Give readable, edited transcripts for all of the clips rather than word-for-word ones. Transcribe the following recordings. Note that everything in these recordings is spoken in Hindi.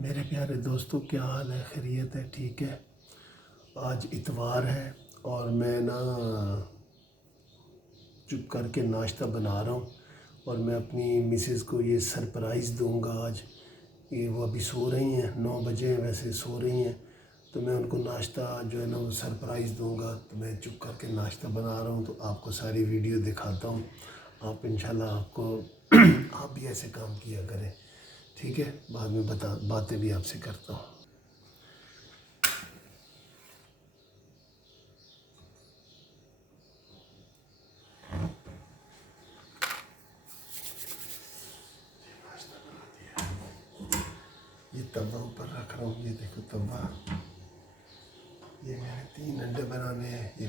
मेरे प्यारे दोस्तों, क्या हाल है? खैरियत है? ठीक है। आज इतवार है और मैं ना चुप करके नाश्ता बना रहा हूँ और मैं अपनी मिसेज़ को ये सरप्राइज़ दूंगा आज। ये वो अभी सो रही हैं, 9 बजे हैं, वैसे सो रही हैं, तो मैं उनको नाश्ता जो है ना वो सरप्राइज़ दूंगा। तो मैं चुप करके नाश्ता बना रहा हूँ, तो आपको सारी वीडियो दिखाता हूँ। आप इंशाल्लाह आपको आप भी ऐसे काम किया करें, ठीक है? बाद में बातें भी आपसे करता हूँ। ये तवा ऊपर रख रहा हूँ, ये देखो तवा। ये मैंने 3 अंडे बनाने हैं, ये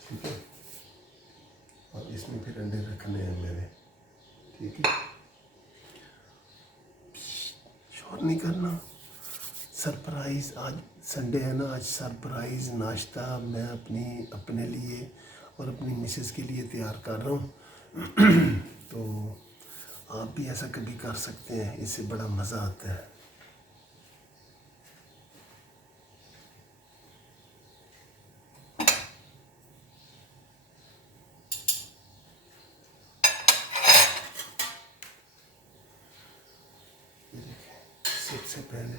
ठीक है। और इसमें फिर अंडे रखने हैं मेरे, ठीक है। शोर नहीं करना। सरप्राइज़ आज संडे है ना, आज सरप्राइज़ नाश्ता मैं अपने लिए और अपनी मिसेज़ के लिए तैयार कर रहा हूँ। तो आप भी ऐसा कभी कर सकते हैं, इससे बड़ा मज़ा आता है। ये देखिए, सबसे पहले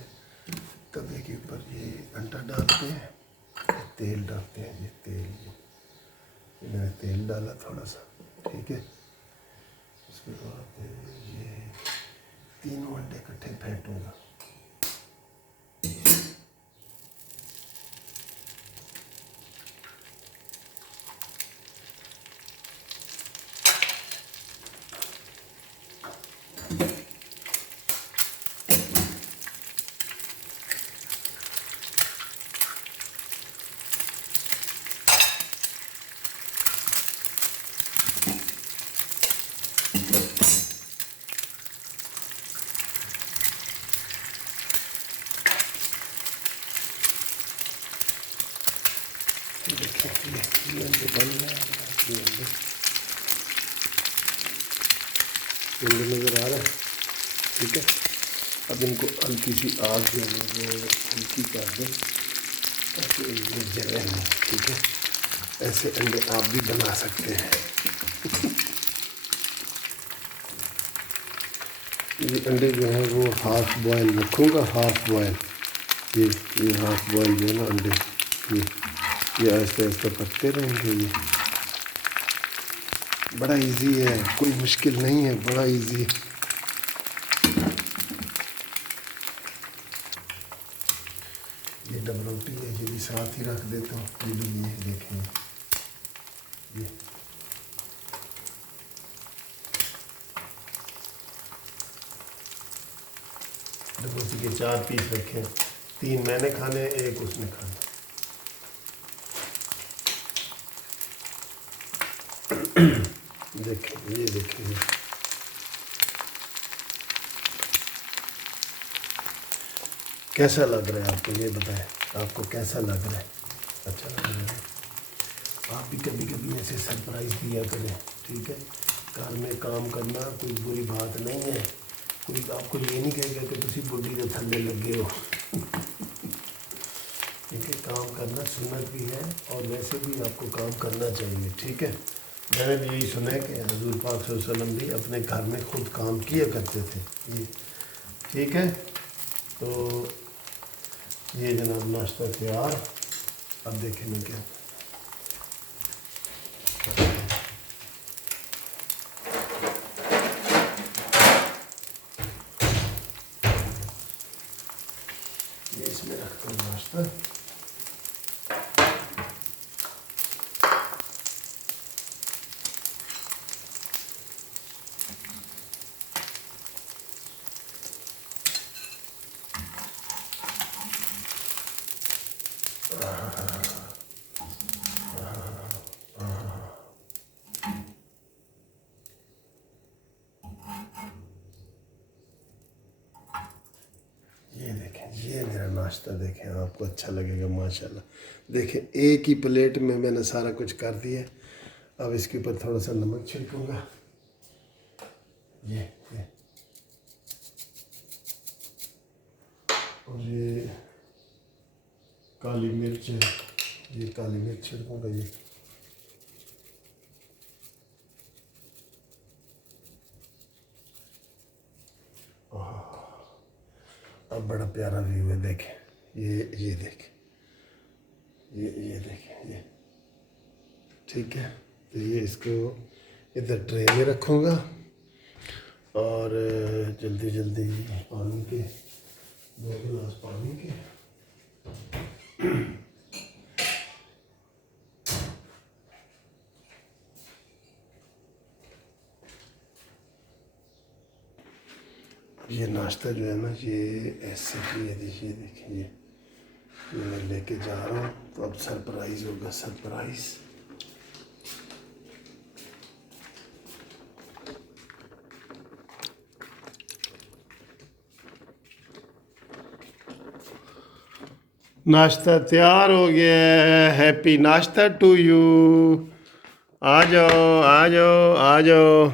तवे के ऊपर ये अंडा डालते हैं, तेल डालते हैं। ये तेल, ये मैंने तेल डाला थोड़ा सा, ठीक है। उसके बाद ये तीनों अंडे इकट्ठे फेंटूंगा। देखिए ये अंडे बन रहे हैं, ये अंडे नज़र आ रहा है, ठीक है। अब इनको हल्की सी आग जो है वो हल्की कर दें ताकि ये जले नहीं, ठीक है। ऐसे अंडे आप भी बना सकते हैं। ये अंडे जो है वो हाफ बॉयल रखूँगा, हाफ बॉयल। ये हाफ बॉयल जो है ना अंडे, ये आहिस्ता आहिस्ता पकते रहेंगे। ये बड़ा इजी है, कोई मुश्किल नहीं है, बड़ा इजी। ये डबल रोटी है, ये भी साथ ही रख देता हूँ। ये भी ये देखें, ये डबल रोटी के 4 पीस रखे, 3 मैंने खाने, 1 उसने खाना। देखें, ये देखें, कैसा लग रहा है आपको? ये बताएं, आपको कैसा लग रहा है? अच्छा लग रहा है? आप भी कभी कभी ऐसे सरप्राइज़ दिया करें, ठीक है। घर में काम करना कोई बुरी बात नहीं है, कोई आपको ये नहीं कहेगा कि तुम बुढ़ी के थल्ले लगे हो। ठीक है, काम करना सुन्नत भी है और वैसे भी आपको काम करना चाहिए, ठीक है। मैंने भी यही सुना है कि हज़ूर पाक सल्लल्लाहु अलैहि वसल्लम भी अपने घर में खुद काम किया करते थे, ये ठीक है। तो ये जनाब नाश्ता तैयार। अब देखें मैं क्या, ये इसमें रखता हूँ नाश्ता। ये देखें, ये मेरा नाश्ता देखें, आपको अच्छा लगेगा माशाल्लाह। देखें, एक ही प्लेट में मैंने सारा कुछ कर दिया। अब इसके ऊपर थोड़ा सा नमक छिड़कूँगा। ये और ये काली मिर्च है, ये काली मिर्च छिड़कूँगा ये। अब बड़ा प्यारा व्यू है, देखें ये देखें, ये देखें ये, ठीक है। तो ये इसको इधर ट्रे में रखूँगा और जल्दी जल्दी पानी के 2 गिलास पानी के ये नाश्ता जो है ना, ये ऐसे ही है, देखिए ये मैं लेके जा रहा हूँ। तो अब सरप्राइज़ होगा, सरप्राइज़। नाश्ता तैयार हो गया है, हैप्पी नाश्ता टू यू। आ जाओ आ जाओ आ जाओ।